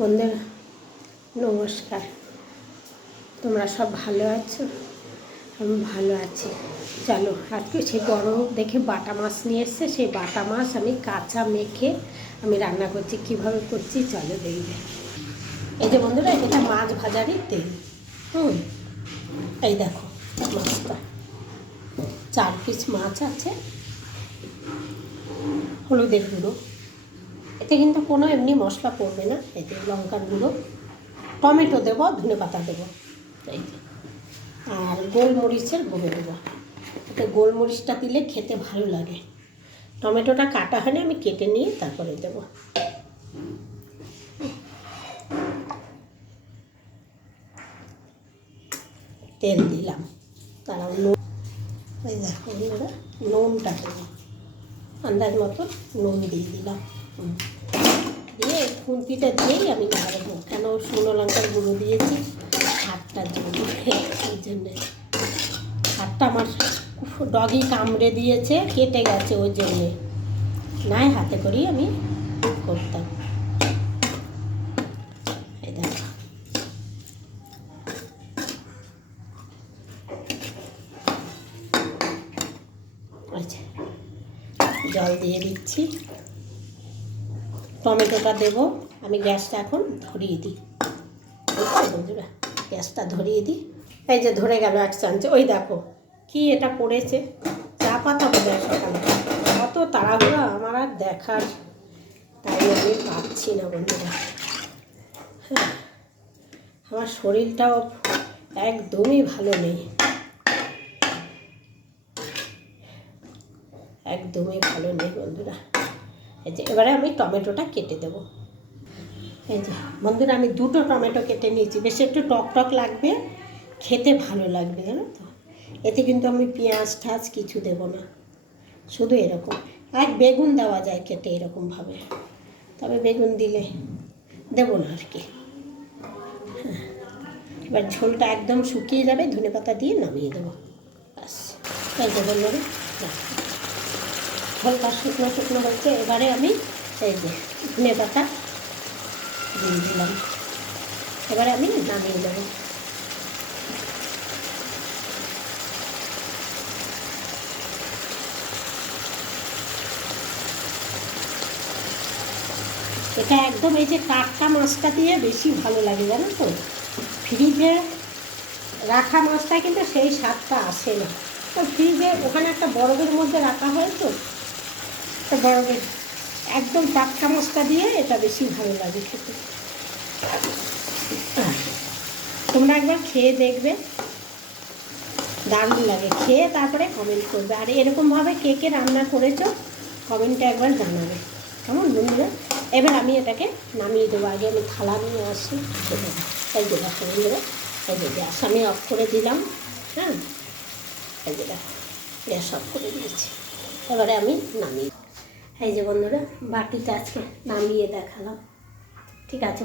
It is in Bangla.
বন্ধুরা নমস্কার, তোমরা সব ভালো আছো? আমি ভালো আছি। চলো আজকে সেই বড় দেখে বাটা মাছ নিয়ে এসছে, সেই বাটা মাছ আমি কাঁচা মেখে আমি রান্না করছি। কিভাবে করছি চলো দেখবে। এই যে বন্ধুরা, এটা মাছ ভাজারই তেল। এই দেখো মাছটা, 4 পিস মাছ আছে। হলুদের গুঁড়ো, এতে কিন্তু কোনো এমনি মশলা পড়বে না। এতে লঙ্কার গুঁড়ো, টমেটো দেবো, ধনেপাতা দেবো, এই যে, আর গোলমরিচের গুঁড়ো দেবো। এতে গোলমরিচটা দিলে খেতে ভালো লাগে। টমেটোটা কাটা হয়নি, আমি কেটে নিয়ে তারপরে দেবো। তেল দিলাম, তারাও নুন, এই দেখো নুনটা দেবো, আন্দাজ মতো নুন দিয়ে দিলাম। দিয়ে খুন্তিটা দিয়েই আমি নাড়বো, কেন শুকনো লঙ্কার গুঁড়ো দিয়েছি হাতটার জন্য। এই জন্যে হাতটা আমার ডগি কামড়ে দিয়েছে, কেটে গেছে, ওই জন্যে নাই হাতে করেই আমি করতাম। এই দেখো আচ্ছা, জল দিয়ে দিচ্ছি। টমেটোটা দেবো। আমি গ্যাসটা এখন ধরিয়ে দিই। বন্ধুরা গ্যাসটা ধরিয়ে দিই। এই যে ধরে গেল 1 চামচ। ওই দেখো কি এটা পড়েছে, চা পাতা বোধ হয় সকালে। অত তাড়াহুড়া আমার আর দেখার, তাই আমি পাচ্ছি না বন্ধুরা। হ্যাঁ, আমার শরীরটাও একদমই ভালো নেই, একদমই ভালো নেই বন্ধুরা। এই যে এবারে আমি টমেটোটা কেটে দেবো। এই যে বন্ধুরা, আমি 2টো টমেটো কেটে নিয়েছি। বেশ একটু টক টক লাগবে, খেতে ভালো লাগবে, জানো তো। এতে কিন্তু আমি পেঁয়াজ ঠাজ কিছু দেবো না, শুধু এরকম। এক বেগুন দেওয়া যায় কেটে এরকমভাবে, তবে বেগুন দিলে দেবো না আর কি। হ্যাঁ, এবার ঝোলটা একদম শুকিয়ে যাবে, ধনেপাতা দিয়ে নামিয়ে দেবো, ব্যাস। এই যে বন্ধুরা, ঝোলটা শুকনো শুকনো হচ্ছে। এবারে আমি এই যে ধনেপাতা দিয়ে দিলাম। এবারে আমি নামিয়ে দেবো। এটা একদম এই যে টাটকা মাছটা দিয়ে বেশি ভালো লাগে, জানো তো। ফ্রিজে রাখা মাছটা কিন্তু সেই স্বাদটা আসে না। তো ফ্রিজে ওখানে একটা বরফের মধ্যে রাখা হয়, তো বরফের একদম টাটকা মাছটা দিয়ে এটা বেশি ভালো লাগে খেতে। তোমরা একবার খেয়ে দেখবে, দারুণ লাগে। খেয়ে তারপরে কমেন্ট করবে, আর এরকমভাবে কে কে রান্না করেছো কমেন্টে একবার জানাবে, কেমন বন্ধুরা। এবার আমি এটাকে নামিয়ে দেবো। আগে আমি থালা নিয়ে আসি। এই যে দেখো বন্ধুরা, এই যে গ্যাস আমি অফ করে দিলাম। হ্যাঁ, এই যে দেখো গ্যাস অফ করে দিয়েছি। এবারে আমি নামিয়ে, এই যে বন্ধুরা বাটিতে আজকে নামিয়ে দেখালাম। ঠিক আছে।